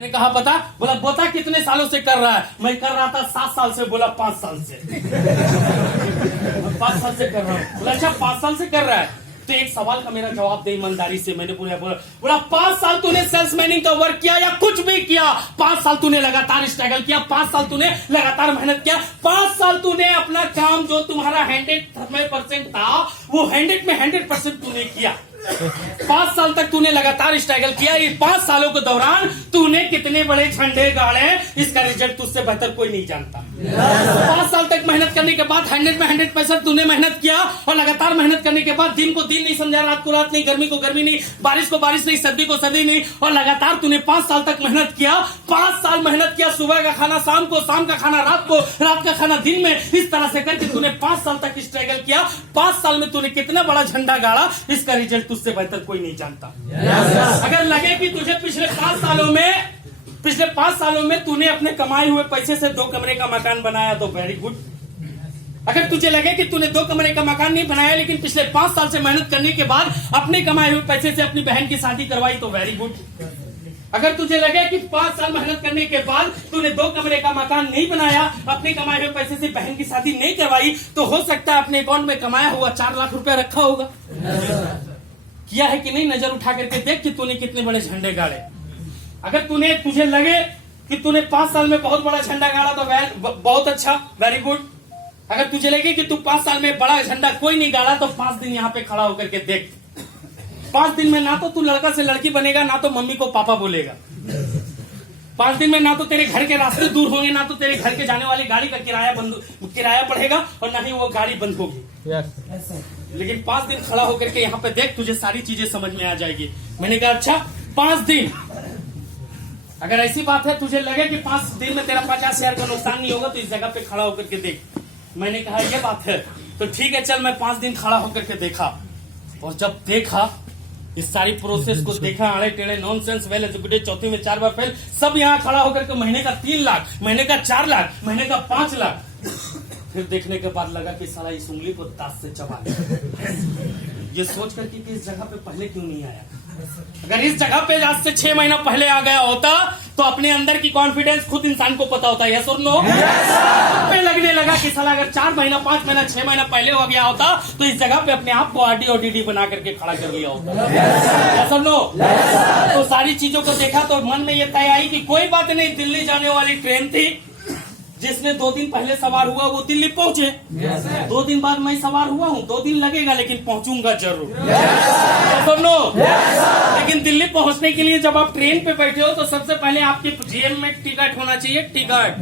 ने कहा बता, बोला बोता कितने सालों से कर रहा है? मैं कर रहा था 7 साल से। बोला 5 साल से। 5 साल से कर रहा हूँ। बोला अच्छा 5 साल से कर रहा है तो एक सवाल का मेरा जवाब दे ईमानदारी से। मैंने बोला 5 साल तूने सेल्समैनिंग का वर्क किया या कुछ भी किया? 5 साल तूने लगातार स्ट्रगल किया, 5 साल तूने लगातार मेहनत किया, 5 साल तूने अपना काम जो तुम्हारा 100% था वो 100 में 100% तूने किया। 5 साल तक तूने लगातार स्ट्रगल किया। ये 5 सालों के दौरान तूने कितने बड़े झंडे गाड़े, इसका रिजल्ट तुझसे बेहतर कोई नहीं जानता। 5 साल तक मेहनत करने के बाद 100 में 100% तूने मेहनत किया और लगातार मेहनत करने के बाद दिन को दिन नहीं समझा, रात को रात नहीं, गर्मी को गर्मी नहीं, बारिश को बारिश नहीं, सर्दी को सर्दी नहीं, और लगातार तूने 5 साल तक मेहनत किया। 5 साल मेहनत किया, सुबह का खाना शाम को, शाम का खाना रात को, रात का खाना दिन में, इस तरह से करके तूने 5 साल तक स्ट्रगल किया। 5 साल में तूने कितना बड़ा झंडा गाड़ा, इसका रिजल्ट तुझसे बेहतर कोई नहीं जानता। अगर लगे कि तुझे पिछले 5 सालों में तूने अपने कमाए हुए पैसे से 2 कमरे का मकान बनाया तो वेरी गुड। अगर तुझे लगे कि तूने 2 कमरे का मकान नहीं बनाया लेकिन पिछले 5 साल से मेहनत करने के बाद अपने कमाए हुए पैसे से अपनी बहन की शादी करवाई तो वेरी गुड। अगर तुझे लगे कि 5 साल मेहनत करने के बाद तूने 2 कमरे का मकान नहीं बनाया, अपने कमाए हुए पैसे से बहन की शादी नहीं करवाई, तो हो सकता है अपने अकाउंट में कमाया हुआ 4 लाख रुपया रखा होगा। किया है कि नहीं? नजर उठा करके देख कि तूने कितने बड़े झंडे गाड़े। अगर तुझे लगे कि तूने 5 साल में बहुत बड़ा झंडा गाड़ा तो बहुत अच्छा, वेरी गुड। अगर तुझे लगे कि तू 5 साल में बड़ा झंडा कोई नहीं गाड़ा तो 5 दिन यहाँ पे खड़ा होकर के देख। 5 दिन में ना तो तू लड़का से लड़की बनेगा, ना तो मम्मी को पापा बोलेगा। 5 दिन में ना तो तेरे घर के रास्ते दूर होंगे, ना तो तेरे घर के जाने वाली गाड़ी का किराया बढ़ेगा और ना ही वो गाड़ी बंद होगी। लेकिन 5 दिन खड़ा होकर के यहाँ पे देख, तुझे सारी चीजें समझ में आ जाएगी। मैंने कहा अच्छा 5 दिन, अगर ऐसी बात है तुझे लगे कि 5 दिन में तेरा 50,000 का नुकसान नहीं होगा तो इस जगह पे खड़ा होकर के देख। मैंने कहा ये बात है तो ठीक है चल। मैं 5 दिन खड़ा होकर के देखा और जब देखा इस सारी प्रोसेस को देखा, आड़े टेढ़े नॉनसेंस, वेल एजुकेटेड, चौथी में 4 बार फेल, सब यहाँ खड़ा होकर के महीने का 3 लाख, महीने का 4 लाख, महीने का 5 लाख। फिर देखने के बाद लगा कि साला इस उंगली को दांत से चबा लिया। ये सोच करके कि इस जगह पे पहले क्यों नहीं आया। अगर इस जगह पे आज से 6 महीना पहले आ गया होता तो अपने अंदर की कॉन्फिडेंस खुद इंसान को पता होता है। यस और नो? पे लगने लगा कि साला अगर 4 महीना 5 महीना 6 महीना पहले हो गया होता तो इस जगह पे अपने आप को आरडी और डीडी बना करके खड़ा कर लिया होता। यस और नो? तो सारी चीजों को देखा तो मन में ये तय आई कि कोई बात नहीं, दिल्ली जाने वाली ट्रेन थी, जिसने 2 दिन पहले सवार हुआ वो दिल्ली पहुंचे। 2 दिन बाद मैं सवार हुआ हूँ, 2 दिन लगेगा लेकिन पहुंचूंगा जरूर। लेकिन दिल्ली पहुंचने के लिए जब आप ट्रेन पे बैठे हो तो सबसे पहले आपके जेब में टिकट होना चाहिए। टिकट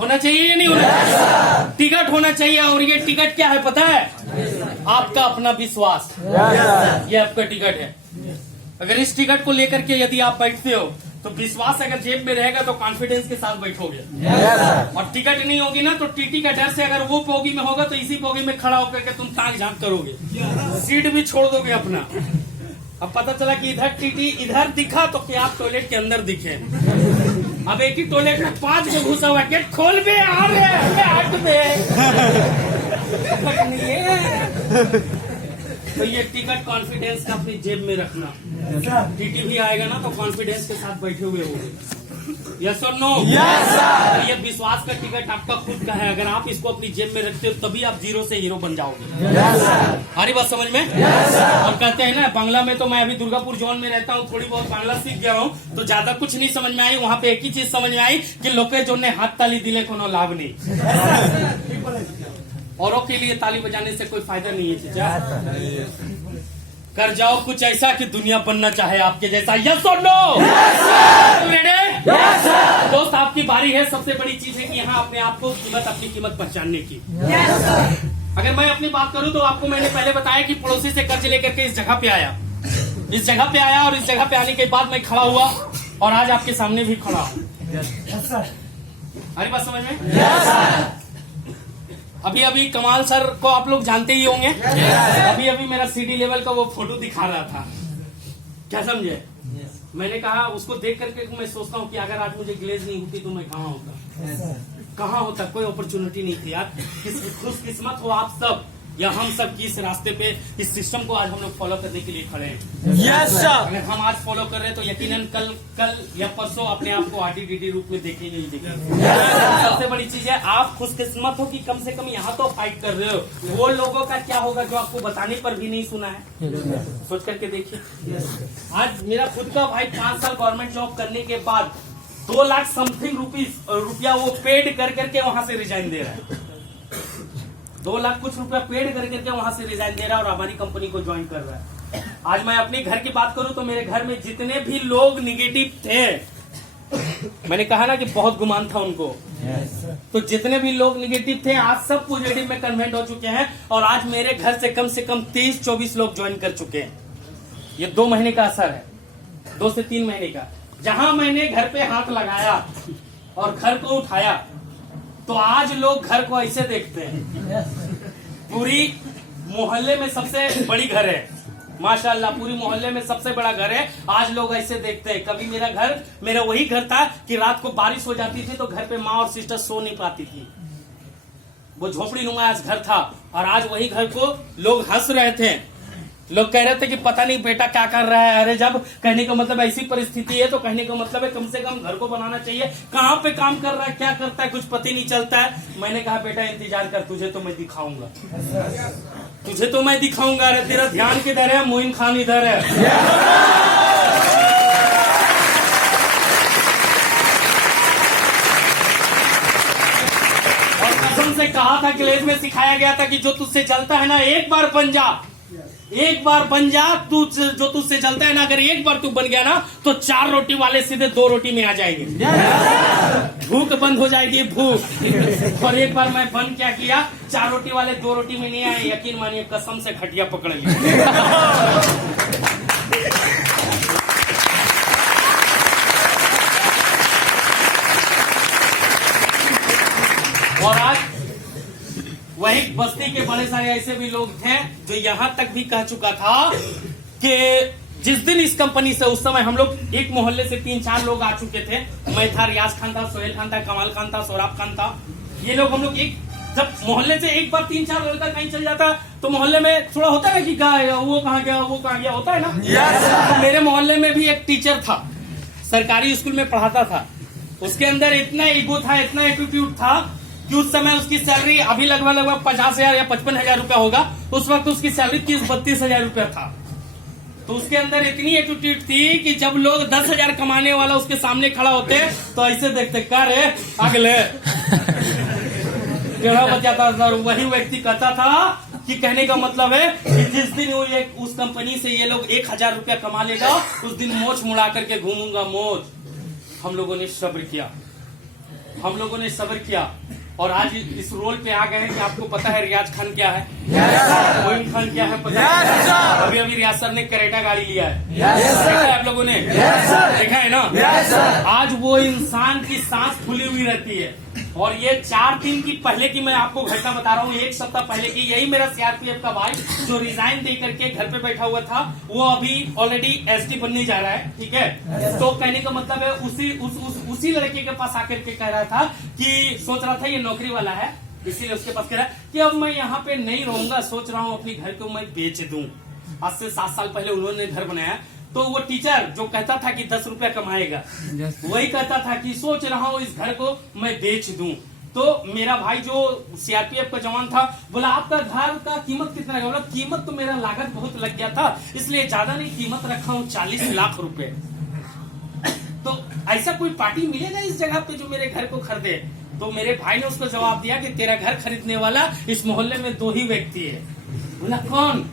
होना चाहिए या नहीं होना चाहिए? टिकट होना चाहिए। और ये टिकट क्या है पता है? आपका अपना विश्वास, ये आपका टिकट है। अगर इस टिकट को लेकर के यदि आप बैठते हो तो विश्वास अगर जेब में रहेगा तो कॉन्फिडेंस के साथ बैठोगे। और टिकट नहीं होगी ना तो टीटी का डर से अगर वो बोगी में होगा तो इसी बोगी में खड़ा होकर के तुम ताक झांक करोगे, सीट भी छोड़ दोगे अपना। अब पता चला कि इधर टीटी इधर दिखा तो क्या आप टॉयलेट के अंदर दिखे। अब एक ही टॉयलेट में 5 को घुसा हुआ, गेट खोल बे, आ रहे हट दे। तो ये टिकट कॉन्फिडेंस का अपनी जेब में रखना। टीटी भी आएगा ना तो कॉन्फिडेंस के साथ बैठे हुए होंगे। यस और नो? ये विश्वास का टिकट आपका खुद का है। अगर आप इसको अपनी जेब में रखते हो तभी आप 0 से हीरो बन जाओगे। हमारी बात समझ में? हम कहते हैं ना बांग्ला में, तो मैं अभी दुर्गापुर जोन में रहता हूँ, थोड़ी बहुत बांग्ला सीख गया हूँ तो ज्यादा कुछ नहीं समझ में आई। वहाँ पे एक ही चीज समझ में आई कि लोके जो ने हाथ ताली दिले कोनो लाभ नहीं। औरों के लिए ताली बजाने से कोई फायदा नहीं है। कर जाओ कुछ ऐसा कि दुनिया बनना चाहे आपके जैसा। यस और नो? दोस्त आपकी बारी है। सबसे बड़ी चीज है कि यहाँ अपने आप को अपनी कीमत पहचानने की। अगर मैं अपनी बात करूँ तो आपको मैंने पहले बताया कि पड़ोसी से कर्ज लेकर के इस जगह पे आया, और इस जगह पे आने के बाद मैं खड़ा हुआ और आज आपके सामने भी खड़ा हूँ। हमारी बात समझ में? अभी कमाल सर को आप लोग जानते ही होंगे। अभी मेरा CD लेवल का वो फोटो दिखा रहा था, क्या समझे? मैंने कहा उसको देख करके मैं सोचता हूँ कि अगर आज मुझे ग्लेज नहीं होती तो मैं कहाँ होता। कोई अपॉर्चुनिटी नहीं थी यार। खुशकिस्मत हो आप सब या हम सब किस रास्ते पे इस सिस्टम को आज हम लोग फॉलो करने के लिए खड़े हैं। Yes sir. अगर हम आज फॉलो कर रहे हैं तो यकीनन कल या परसों अपने आप को RTTT रूप में देखेंगे ही देखेंगे। सबसे बड़ी चीज है आप खुशकिस्मत हो कि कम से कम यहाँ तो फाइट कर रहे हो। वो लोगों का क्या होगा जो आपको बताने पर भी नहीं सुना है, सोच करके देखिए। आज मेरा खुद का भाई 5 साल गवर्नमेंट जॉब करने के बाद 2 लाख समथिंग रुपया वो पेड कर करके वहां से रिजाइन दे रहा है। 2 लाख कुछ रुपया पेड कर करके वहां से रिजाइन दे रहा है और हमारी कंपनी को ज्वाइन कर रहा है। आज मैं अपने घर की बात करूं तो मेरे घर में जितने भी लोग निगेटिव थे, मैंने कहा ना कि बहुत गुमान था उनको, तो जितने भी लोग निगेटिव थे आज सब पॉजिटिव में कन्वर्ट हो चुके हैं और आज मेरे घर से कम 23-24 लोग ज्वाइन कर चुके हैं। ये 2 महीने का असर है, 2 से 3 महीने का। जहां मैंने घर पे हाथ लगाया और घर को उठाया तो आज लोग घर को ऐसे देखते हैं। पूरी मोहल्ले में सबसे बड़ी घर है, माशाल्लाह पूरी मोहल्ले में सबसे बड़ा घर है, आज लोग ऐसे देखते हैं। कभी मेरा वही घर था कि रात को बारिश हो जाती थी तो घर पे माँ और सिस्टर सो नहीं पाती थी। वो झोपड़ी नुमा आज घर था और आज वही घर को लोग हंस रहे थे। लोग कह रहे थे कि पता नहीं बेटा क्या कर रहा है। अरे जब कहने का मतलब ऐसी परिस्थिति है तो कहने का मतलब है कम से कम घर को बनाना चाहिए। कहाँ पे काम कर रहा है, क्या करता है, कुछ पता ही नहीं चलता है। मैंने कहा बेटा इंतजार कर, तुझे तो मैं दिखाऊंगा, तुझे तो मैं दिखाऊंगा। अरे तेरा ध्यान किधर है, मोइन खान इधर है। और कसम से कहा था, कॉलेज में सिखाया गया था कि जो तुझसे चलता है ना एक बार बन जा, एक बार बन जा। तू जो तुझसे चलता है ना, अगर एक बार तू बन गया ना तो 4 रोटी वाले सीधे 2 रोटी में आ जाएंगे। भूख बंद हो जाएगी, भूख। और एक बार मैं बन क्या किया, 4 रोटी वाले 2 रोटी में नहीं आए। यकीन मानिए कसम से खटिया पकड़ लिया। और आज वही बस्ती के बड़े सारे ऐसे भी लोग थे जो यहाँ तक भी कह चुका था कि जिस दिन इस कंपनी से, उस समय हम लोग एक मोहल्ले से 3-4 लोग आ चुके थे। मैं था, रियाज खान था, सोहेल खान था, कमाल खान था, सौरभ खान था। ये लोग हम लोग जब मोहल्ले से एक बार 3-4 लड़का कहीं चल जाता तो मोहल्ले में थोड़ा होता है ना कि वो कहाँ गया, वो कहाँ गया, होता है ना। तो मेरे मोहल्ले में भी एक टीचर था, सरकारी स्कूल में पढ़ाता था। उसके अंदर इतना ईगो था, इतना एटीट्यूड था कि उस समय उसकी सैलरी अभी लगभग 50,000 या 55,000 रुपया होगा। उस वक्त उसकी सैलरी 30-32,000 रुपया था। तो उसके अंदर इतनी एटीट्यूड थी कि जब लोग 10,000 कमाने वाला उसके सामने खड़ा होते तो ऐसे देखते, क्या रे अगले टेढ़ा बच जाता था। वही व्यक्ति कहता था कि कहने का मतलब है कि जिस दिन वो उस कंपनी से ये लोग 1,000 रुपया कमा लेगा उस दिन मोच मुड़ा करके घूमूंगा, मोच। हम लोगों ने सब्र किया, हम लोगों ने सब्र किया और आज इस रोल पे आ गए हैं कि आपको पता है रियाज खान क्या है, मोइन खान क्या है, पता है। अभी रियाज सर ने करेटा गाड़ी लिया है, देखा है आप लोगों ने, देखा है ना। आज वो इंसान की सांस फूली हुई रहती है। और ये 4 दिन की पहले की मैं आपको घटना बता रहा हूँ, 1 सप्ताह पहले की। यही मेरा CRPF का भाई जो रिजाइन दे करके घर पे बैठा हुआ था, वो अभी ऑलरेडी SD बनने जा रहा है, ठीक है। तो कहने का मतलब है उसी लड़के के पास आकर के कह रहा था कि सोच रहा था ये नौकरी वाला है, इसीलिए उसके पास कह रहा है कि अब मैं यहाँ पे नहीं रहूंगा, सोच रहा हूँ अपनी घर को मैं बेच दूं। आज से 7 साल पहले उन्होंने घर बनाया। तो वो टीचर जो कहता था कि 10 रुपया कमाएगा, वही कहता था कि सोच रहा हूँ इस घर को मैं बेच दूं। तो मेरा भाई जो CRPF का जवान था बोला आपका घर का कीमत कितना है? बोला कीमत तो मेरा लागत बहुत लग गया था, इसलिए ज्यादा नहीं कीमत रखा हूँ 40 लाख रुपए। तो ऐसा कोई पार्टी मिलेगा इस जगह पे जो मेरे घर को खरीदे? तो मेरे भाई ने उसको जवाब दिया कि तेरा घर खरीदने वाला इस मोहल्ले में 2 ही व्यक्ति है। बोला कौन?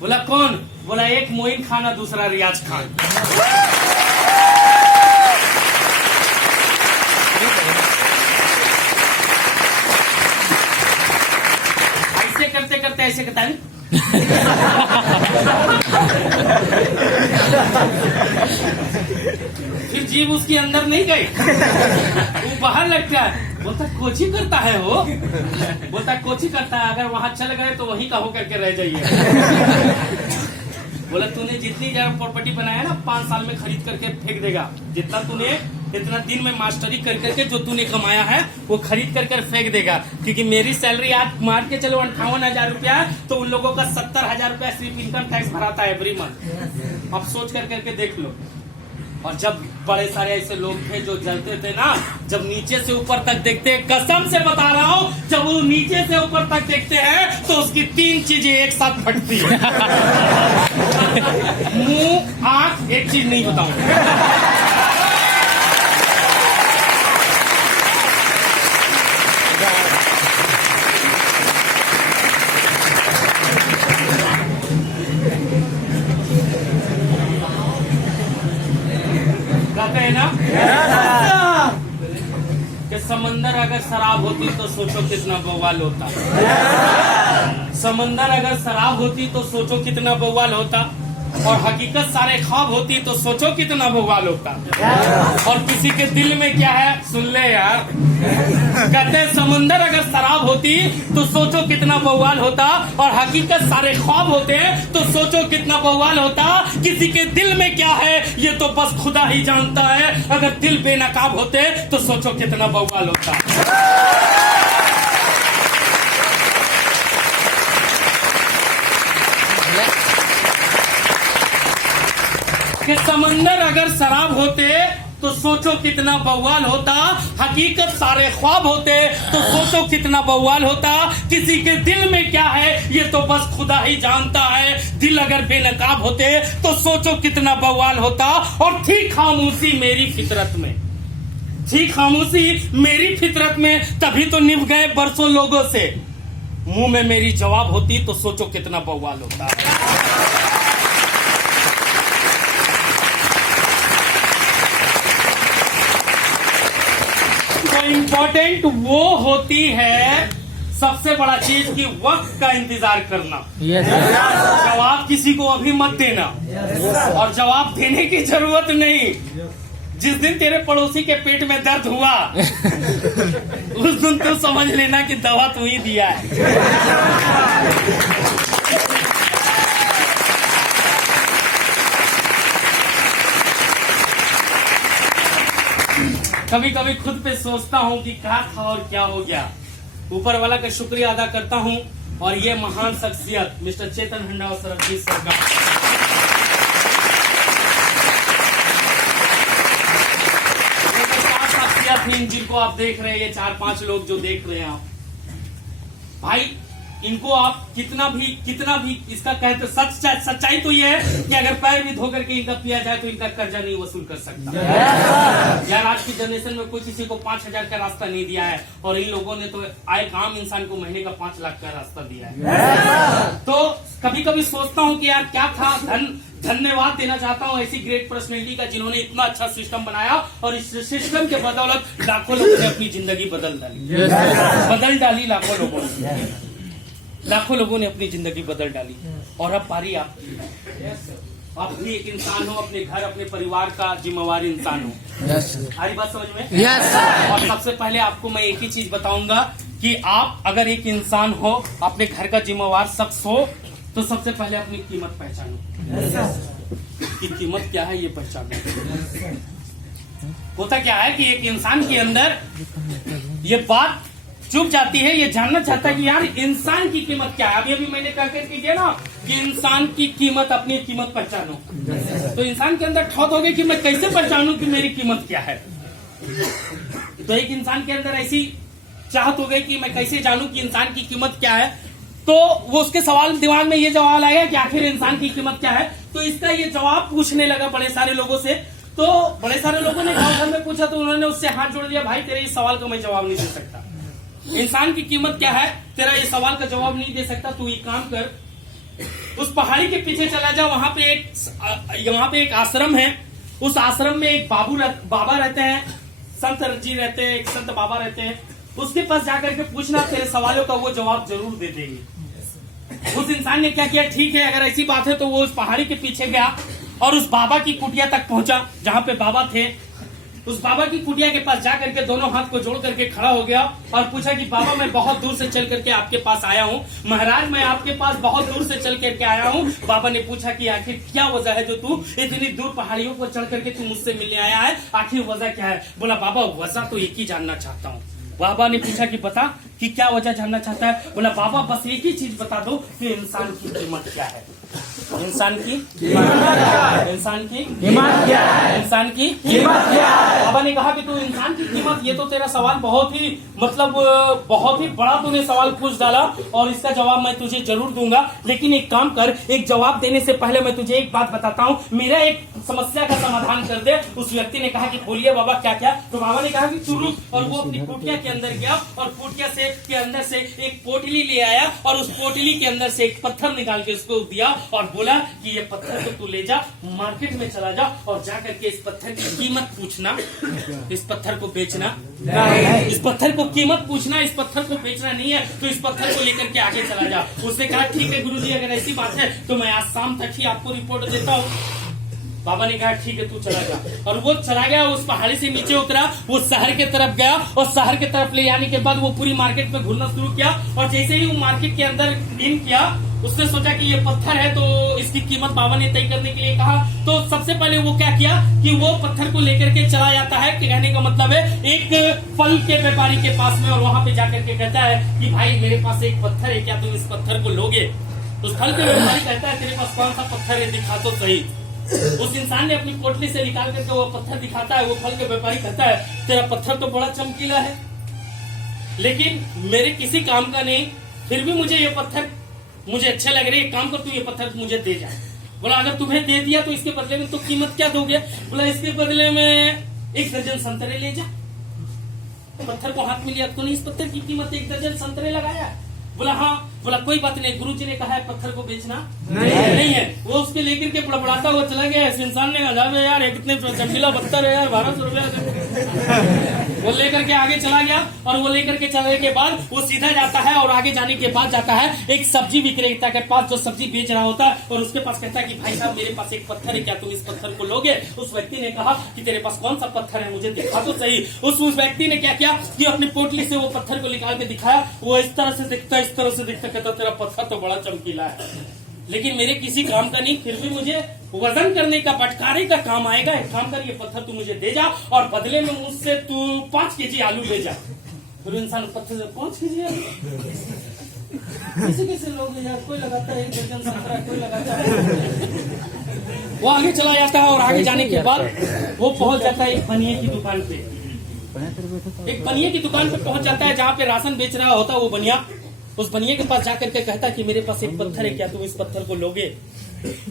बोला कौन? बोला एक मोइन खान और दूसरा रियाज खान। ऐसे करते करते ऐसे कहता है फिर जीव उसके अंदर नहीं गई, वो बाहर लगता है। बोलता कोची करता है वो, बोलता कोची करता है, अगर वहां चल गए तो वहीं का होकर के रह जाइए। बोला तूने जितनी जगह प्रॉपर्टी बनाया ना 5 साल में खरीद करके फेंक देगा, जितना तूने इतना दिन में मास्टरी कर करके जो तूने कमाया है वो खरीद कर कर फेंक देगा, क्योंकि मेरी सैलरी आज मार के चलो 58,000 रुपया, तो उन लोगों का 70,000 रुपया सिर्फ इनकम टैक्स भराता है एवरी मंथ। अब सोच कर करके देख लो। और जब बड़े सारे ऐसे लोग थे जो जलते थे ना, जब नीचे से ऊपर तक देखते, कसम से बता रहा हूँ, जब वो नीचे से ऊपर तक देखते हैं तो उसकी 3 चीजें एक साथ फटती है। मुंह, आंख, एक चीज नहीं बताऊंगा। कहते हैं ना कि समंदर अगर शराब होती तो सोचो कितना बवाल होता। समंदर अगर शराब होती तो सोचो कितना बवाल होता। और हकीकत सारे ख्वाब होती तो सोचो कितना बवाल होता। और किसी के दिल में क्या है सुन ले यार, कहते हैं समंदर अगर शराब होती तो सोचो कितना बवाल होता। और हकीकत सारे ख्वाब होते तो सोचो कितना बवाल होता। किसी के दिल में क्या है ये तो बस खुदा ही जानता है। अगर दिल बेनकाब होते तो सोचो कितना बवाल होता। कि समंदर अगर शराब होते तो सोचो कितना बवाल होता। हकीकत सारे ख्वाब होते तो सोचो कितना बवाल होता। किसी के दिल में क्या है ये तो बस खुदा ही जानता है। दिल अगर बेनकाब होते तो सोचो कितना बवाल होता। और थी खामोशी मेरी फितरत में, थी खामोशी मेरी फितरत में, तभी तो निभ गए बरसों लोगों से। मुंह में मेरी जवाब होती तो सोचो कितना बवाल होता। इम्पोर्टेंट वो होती है सबसे बड़ा चीज की वक्त का इंतजार करना। जवाब किसी को अभी मत देना। और जवाब देने की जरूरत नहीं। जिस दिन तेरे पड़ोसी के पेट में दर्द हुआ उस दिन तो समझ लेना कि दवा तू ही दिया है। कभी कभी खुद पे सोचता हूँ कि क्या था और क्या हो गया। ऊपर वाला का शुक्रिया अदा करता हूँ। और ये महान शख्सियत मिस्टर चेतन हंडा और सरबजीत सर का, शख्सियत थी जिनको आप देख रहे हैं, ये 4-5 लोग जो देख रहे हैं आप भाई, इनको आप कितना भी इसका कहते सच्चाई तो ये है कि अगर पैर भी धो करके इनका पिया जाए तो इनका कर्जा नहीं वसूल कर सकता। यार आज की जनरेशन में कोई किसी को 5,000 का रास्ता नहीं दिया है। और इन लोगों ने तो एक आम इंसान को महीने का 5 लाख का रास्ता दिया है। तो कभी कभी सोचता हूँ कि यार क्या था। धन्यवाद देना चाहता हूँ ऐसी ग्रेट पर्सनैलिटी का जिन्होंने इतना अच्छा सिस्टम बनाया। और इस सिस्टम के बदौलत लाखों लोगों ने अपनी जिंदगी बदल डाली। लाखों लोगों ने अपनी जिंदगी बदल डाली। और अब पारी आपकी है। आप भी एक इंसान हो, अपने घर अपने परिवार का जिम्मेवार इंसान हो। सारी बात समझ में? और सबसे पहले आपको मैं एक ही चीज बताऊंगा कि आप अगर एक इंसान हो, अपने घर का जिम्मेवार शख्स हो, तो सबसे पहले अपनी कीमत पहचानो। कि कीमत क्या है ये पहचानो। होता क्या है कि एक इंसान के अंदर ये बात चुप जाती है, ये जानना चाहता है कि यार इंसान की कीमत क्या है। अभी मैंने कह करके किया ना कि इंसान की कीमत, अपनी कीमत पहचानो। तो इंसान के अंदर थॉट हो गई कि मैं कैसे पहचानूं कि मेरी कीमत क्या है। तो एक इंसान के अंदर ऐसी चाहत हो गई कि मैं कैसे जानूं कि इंसान की कीमत क्या है। तो वो उसके सवाल दिमाग में ये जवाब आएगा कि आखिर इंसान की कीमत क्या है। तो इसका ये जवाब पूछने लगा बड़े सारे लोगों से। तो बड़े सारे लोगों ने गाँव घर में पूछा तो उन्होंने उससे हाथ जोड़ दिया, भाई तेरे इस सवाल का मैं जवाब नहीं दे सकता। इंसान की कीमत क्या है तेरा ये सवाल का जवाब नहीं दे सकता। तू एक काम कर, उस पहाड़ी के पीछे चला जा। वहां पे एक आश्रम है। उस आश्रम में एक बाबा रहते हैं, संत जी रहते हैं, एक संत बाबा रहते हैं। उसके पास जाकर के पूछना, तेरे सवालों का वो जवाब जरूर दे देंगे। उस इंसान ने क्या किया, ठीक है अगर ऐसी बात है तो वो उस पहाड़ी के पीछे गया और उस बाबा की कुटिया तक पहुंचा जहां पे बाबा थे। उस बाबा की कुटिया के पास जाकर के दोनों हाथ को जोड़ करके खड़ा हो गया और पूछा कि बाबा मैं बहुत दूर से चल करके आपके पास आया हूँ, महाराज मैं आपके पास बहुत दूर से चल करके आया हूँ। बाबा ने पूछा कि आखिर क्या वजह है जो तू इतनी दूर पहाड़ियों पर चढ़ करके तू मुझसे मिलने आया है, आखिर वजह क्या है? बोला बाबा वजह तो एक ही जानना चाहता हूँ। बाबा ने पूछा कि बता कि क्या वजह जानना चाहता है? बोला बाबा बस एक ही चीज बता दो कि इंसान की कीमत क्या है, इंसान की इंसान की कीमत क्या है, इंसान की कीमत क्या है। बाबा ने कहा कि तू इंसान की कीमत, ये तो तेरा सवाल बहुत ही बहुत ही बड़ा तूने सवाल पूछ डाला और इसका जवाब मैं तुझे जरूर दूंगा, लेकिन एक काम कर, एक जवाब देने से पहले मैं तुझे एक बात बताता हूँ, मेरा एक समस्या का समाधान कर दे। उस व्यक्ति ने कहा कि बोलिए बाबा क्या क्या? तो बाबा ने कहा कि तू रुक, और वो अपनी कुटिया के अंदर गया और कुटिया से के अंदर से एक पोटली ले आया और उस पोटली के अंदर से एक पत्थर निकाल के उसको दिया और बोला कि ये पत्थर को तू ले जा, मार्केट में चला जा और जा करके इस पत्थर की कीमत पूछना, इस पत्थर को बेचना नहीं, इस पत्थर को कीमत पूछना, इस पत्थर को बेचना नहीं है, तो इस पत्थर को लेकर के आगे चला जा। उसने कहा ठीक है गुरुजी, अगर ऐसी बात है तो मैं आज शाम तक ही आपको रिपोर्ट देता हूँ। बाबा ने कहा ठीक है तू चला जा, और वो चला गया, उस पहाड़ी से नीचे उतरा, वो शहर के तरफ गया और शहर के तरफ ले जाने के बाद वो पूरी मार्केट में घूमना शुरू किया। और जैसे ही वो मार्केट के अंदर इन किया, उसने सोचा कि ये पत्थर है तो इसकी कीमत बाबा ने तय करने के लिए कहा। तो सबसे पहले वो क्या किया कि वो पत्थर को लेकर के चला जाता है, कि कहने का मतलब है एक फल के व्यापारी के पास में, और वहां पे जाकर के कहता है कि भाई मेरे पास एक पत्थर है, क्या तुम इस पत्थर को लोगे? उस फल के व्यापारी कहता है तेरे पास कौन सा पत्थर है, दिखा तो सही। उस इंसान ने अपनी पोटली से निकाल करके वो पत्थर दिखाता है। वो फल के व्यापारी कहता है तेरा पत्थर तो बड़ा चमकीला है, लेकिन मेरे किसी काम का नहीं, फिर भी मुझे ये पत्थर मुझे अच्छे लग रहे, एक काम कर तू ये पत्थर मुझे दे जा। बोला अगर तुम्हें दे दिया तो इसके बदले में तो कीमत क्या दोगे? बोला इसके बदले में 1 दर्जन संतरे ले जा। पत्थर को हाथ में लिया, तूने इस पत्थर की कीमत 1 दर्जन संतरे लगाया? बोला हाँ। बोला कोई बात नहीं, गुरुजी ने कहा है पत्थर को बेचना नहीं है। वो उसके लेकर के बड़बड़ाता हुआ चला गया। इस इंसान ने हजार यार ये कितने चमकीला पत्थर है यार, 1200 रुपया। वो लेकर के आगे चला गया, और वो लेकर के चलने के बाद वो सीधा जाता है, और आगे जाने के बाद जाता है एक सब्जी विक्रेता के पास जो सब्जी बेच रहा होता है, और उसके पास कहता है कि भाई साहब मेरे पास एक पत्थर है, क्या तुम इस पत्थर को लोगे? उस व्यक्ति ने कहा कि तेरे पास कौन सा पत्थर है, मुझे दिखा तो सही। उस व्यक्ति ने क्या किया कि अपनी पोटली से वो पत्थर को निकाल के दिखाया। वो इस तरह से दिखता, इस तरह से दिखता, कहता तेरा पत्थर तो बड़ा चमकीला है, लेकिन मेरे किसी काम का नहीं, फिर भी मुझे वजन करने का, बटकारे का काम आएगा। एक काम कर, ये पत्थर तू मुझे दे जा और बदले में मुझसे तू 5 केजी आलू ले जा। फिर इंसान पत्थर से 5 केजी आलू कैसे लोग यार, कोई लगाता है 1 दर्जन संतरा, कोई लगाता है। वो आगे चला जाता है, और आगे जाने के बाद वो पहुंच जाता है एक बनिए की दुकान पे। एक बनिए की दुकान पे पहुंच जाता है, जहाँ पे राशन बेच रहा होता है वो बनिया। उस बनिया के पास जाकर के कहता है कि मेरे पास एक पत्थर है, क्या तुम इस पत्थर को लोगे?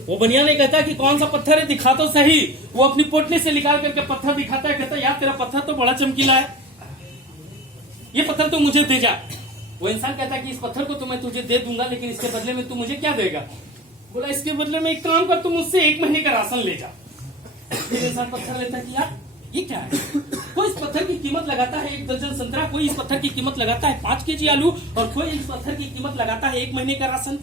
वो बनिया ने कहता है कि कौन सा पत्थर है, दिखा तो सही। वो अपनी पोटली से निकाल करके पत्थर दिखाता है, कहता है यार तेरा पत्थर तो बड़ा चमकीला है, ये पत्थर तो मुझे दे जा। वो इंसान कहता है कि इस पत्थर को तो मैं तुझे दे दूंगा, लेकिन इसके बदले में तू मुझे क्या देगा? बोला इसके बदले में एक काम कर, तू मुझसे 1 महीने का राशन ले जा। फिर इंसान पत्थर लेता है कि यार ये क्या है? कोई इस पत्थर की कीमत लगाता है 1 दर्जन संतरा, कोई इस पत्थर की कीमत लगाता है 5 केजी आलू, और कोई इस पत्थर की कीमत लगाता है 1 महीने का राशन।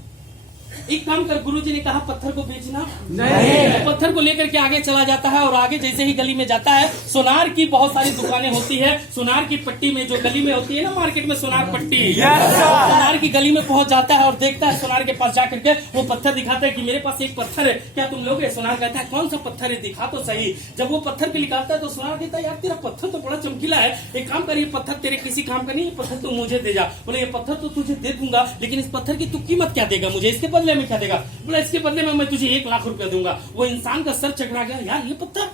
एक काम कर, गुरुजी ने कहा पत्थर को बेचना नहीं। पत्थर को लेकर के आगे चला जाता है, और आगे जैसे ही गली में जाता है, सोनार की बहुत सारी दुकानें होती है। सोनार की पट्टी में, जो गली में होती है ना मार्केट में, सोनार पट्टी, सोनार की गली में पहुंच जाता है और देखता है सोनार के पास जाकर के वो पत्थर दिखाता है कि मेरे पास एक पत्थर है, क्या तुम लोगे? सोनार कहता है कौन सा पत्थर है, दिखा तो सही। जब वो पत्थर को निकालता है तो सोनार कहता है यार तेरा पत्थर तो बड़ा चमकीला है, एक काम कर, ये पत्थर तेरे किसी काम का नहीं, ये पत्थर तू मुझे दे जा। बोले ये पत्थर तो तुझे दे दूंगा, लेकिन इस पत्थर की तू कीमत क्या देगा मुझे, इसके बदले में क्या देगा? बोला इसके बदले में मैं तुझे 1 लाख रुपया दूंगा। वो इंसान का सर चकरा गया, यार ये पत्थर,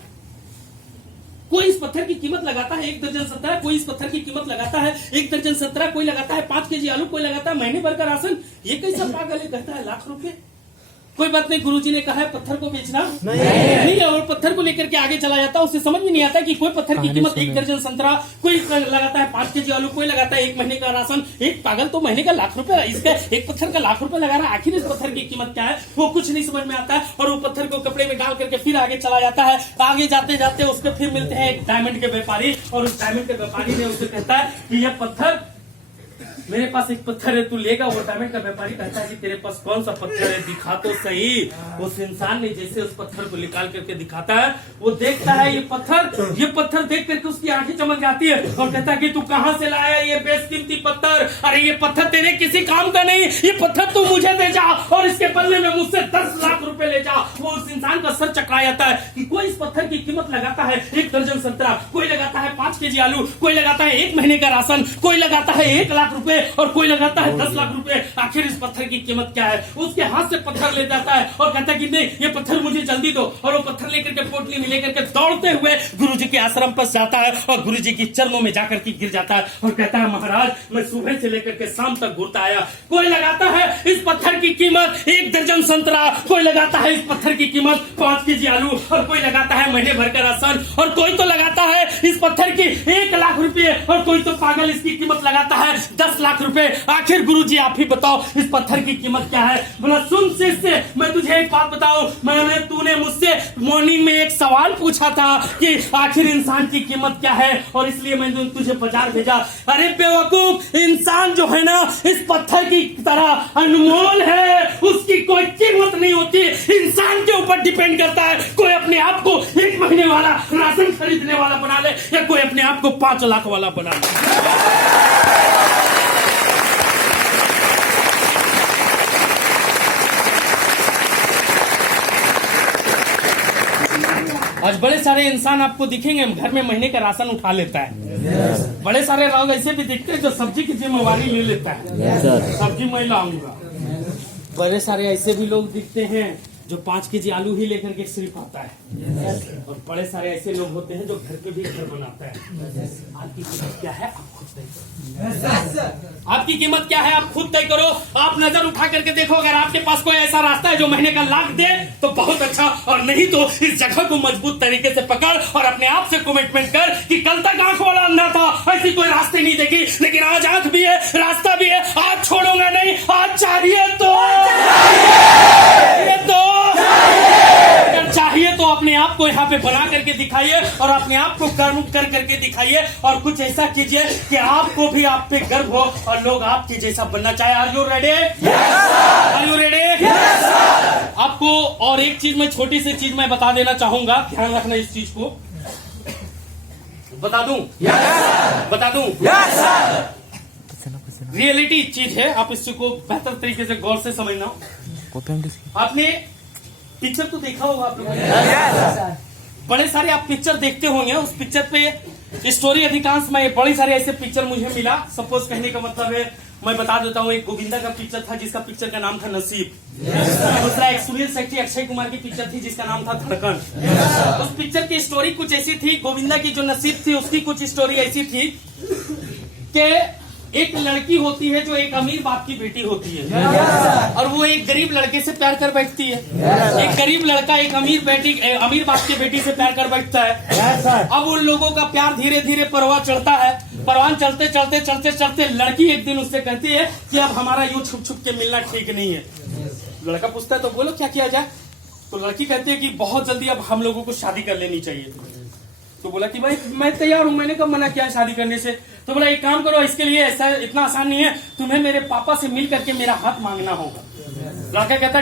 कोई इस पत्थर की कीमत लगाता है 1 दर्जन संतरा, कोई इस पत्थर की कीमत लगाता है 1 दर्जन संतरा, कोई लगाता है 5 केजी आलू, कोई लगाता है महीने भर का राशन, ये कैसा पागल है? कहता है लाख रुपए। कोई बात नहीं, गुरुजी ने कहा है पत्थर को बेचना नहीं है, और पत्थर को लेकर के आगे चला जाता है। उसे समझ में नहीं आता कि कोई पत्थर की कीमत 1 दर्जन संतरा, कोई लगाता है 5 केजी आलू, कोई लगाता है 1 महीने का राशन। एक पागल तो महीने का लाख रुपए, इसका एक पत्थर का लाख रुपए लगा रहा है, आखिर इस पत्थर की कीमत क्या है? वो कुछ नहीं समझ में आता है, और वो पत्थर को कपड़े में डाल करके फिर आगे चला जाता है। आगे जाते जाते उसको फिर मिलते हैं एक डायमंड के व्यापारी, और उस डायमंड के व्यापारी ने उससे कहता है कि यह पत्थर मेरे पास एक पत्थर है, तू लेगा? वो डायमंड का व्यापारी कहता है कि तेरे पास कौन सा पत्थर है, दिखा तो सही। उस इंसान ने जैसे उस पत्थर को निकाल करके दिखाता है, वो देखता है ये पत्थर देख करके उसकी आंखें चमक जाती है और कहता है कि तू कहाँ से लाया ये बेशकीमती पत्थर? अरे ये पत्थर तेरे किसी काम का नहीं, ये पत्थर तू मुझे दे जा और इसके बदले में मुझसे 10 लाख रुपए ले जा। वो उस इंसान का सर चकरा जाता है कि कोई इस पत्थर की कीमत लगाता है 1 दर्जन संतरा, कोई लगाता है 5 केजी आलू, कोई लगाता है 1 महीने का राशन, कोई लगाता है 1 लाख रुपए और कोई लगाता है 10 लाख रुपए। आखिर इस पत्थर की कीमत क्या है? उसके हाथ से पत्थर ले जाता है और कहता है कि नहीं, ये पत्थर मुझे जल्दी दो। और वो पत्थर लेकर के पोटली में लेकर के दौड़ते हुए गुरुजी के आश्रम पर जाता है और गुरुजी की चरणों में जाकर के गिर जाता है और कहता है महाराज, मैं सुबह से लेकर के शाम तक घूरता आया। कोई लगाता है इस पत्थर की कीमत 1 दर्जन संतरा, कोई लगाता है इस पत्थर की कीमत 5 केजी आलू और कोई लगाता है महीने भर का राशन, और कोई तो लगाता है इस पत्थर की 1 लाख रुपए और कोई तो पागल इसकी कीमत लगाता है 10 लाख रुपए। आखिर गुरुजी आप ही बताओ इस पत्थर की कीमत क्या है? बोला सुन शिष्य, मैं तुझे एक बात बताऊं, तूने मुझसे मॉर्निंग में एक सवाल पूछा था कि आखिर इंसान की कीमत क्या है और इसलिए मैंने तुझे बाजार भेजा। अरे बेवकूफ, इंसान जो है ना इस पत्थर की तरह अनमोल है, उसकी कोई कीमत नहीं होती। इंसान के ऊपर डिपेंड करता है, कोई अपने आप को 1 महीने वाला राशन खरीदने वाला बना ले या कोई अपने आप को 5 लाख वाला बना ले। आज बड़े सारे इंसान आपको दिखेंगे घर में महीने का राशन उठा लेता है। बड़े सारे लोग ऐसे भी दिखते हैं जो सब्जी की जिम्मेवारी ले लेता है, सब्जी मैं लाऊंगा। बड़े सारे ऐसे भी लोग दिखते हैं जो 5 केजी आलू ही लेकर के सिर्फ आता है। और बड़े सारे ऐसे लोग होते हैं जो घर पे भी घर बनाता है। आपकी कीमत क्या है आप खुद तय करो। आपकी कीमत क्या है आप खुद तय करो। आप नजर उठा करके देखो, अगर आपके पास कोई ऐसा रास्ता है जो महीने का लाख दे तो बहुत अच्छा, और नहीं तो इस जगह को मजबूत तरीके से पकड़ और अपने आप से कमिटमेंट कर कि कल तक आंख वाला अंधा था, ऐसी कोई रास्ते नहीं देखी, लेकिन आज आंख भी है, रास्ता भी है, आज छोड़ूंगा नहीं। आज चाहिए तो चाहिए तो अपने आप को यहाँ पे बना करके दिखाइए और अपने आप को कर्म कर करके दिखाइए और कुछ ऐसा कीजिए कि आपको भी आप पे गर्व हो और लोग आपके जैसा बनना चाहे। Are you ready? Are you ready? आपको और एक चीज में, छोटी सी चीज मैं बता देना चाहूंगा, ध्यान रखना इस चीज को। बता दूं? बता दूं? रियलिटी चीज है, आप इसको बेहतर तरीके से गौर से समझना। आपने पिक्चर तो देखा होगा आप लोगों ने, बड़े सारे आप पिक्चर देखते होंगे, उस पिक्चर पे स्टोरी अधिकांश में बड़ी सारे ऐसे पिक्चर मुझे मिला। सपोज कहने का मतलब है, मैं बता देता हूँ, एक गोविंदा का पिक्चर था जिसका पिक्चर का नाम था नसीब। दूसरा एक सुनील शेट्टी अक्षय कुमार की पिक्चर थी जिसका नाम था धड़कन। उस पिक्चर की स्टोरी कुछ ऐसी थी, गोविंदा की जो नसीब थी उसकी कुछ स्टोरी ऐसी थी कि एक लड़की होती है जो एक अमीर बाप की बेटी होती है और वो एक गरीब लड़के से प्यार कर बैठती है। एक गरीब लड़का एक अमीर बाप की बेटी से प्यार कर बैठता है। अब उन लोगों का प्यार धीरे धीरे परवान चढ़ता है। परवान चलते चलते चलते चलते लड़की एक दिन उससे कहती है कि अब हमारा यूं छुप छुप के मिलना ठीक नहीं है। लड़का पूछता है तो बोलो क्या किया जाए? तो लड़की कहती है कि बहुत जल्दी अब हम लोगों को शादी कर लेनी चाहिए। तो बोला कि भाई मैं तैयार हूं, मैंने कब मना किया शादी करने से? तो बोला एक काम करो, इसके लिए ऐसा इतना आसान नहीं है, तुम्हें मेरे पापा से मिल करके मेरा हाथ मांगना होगा। लड़का कहता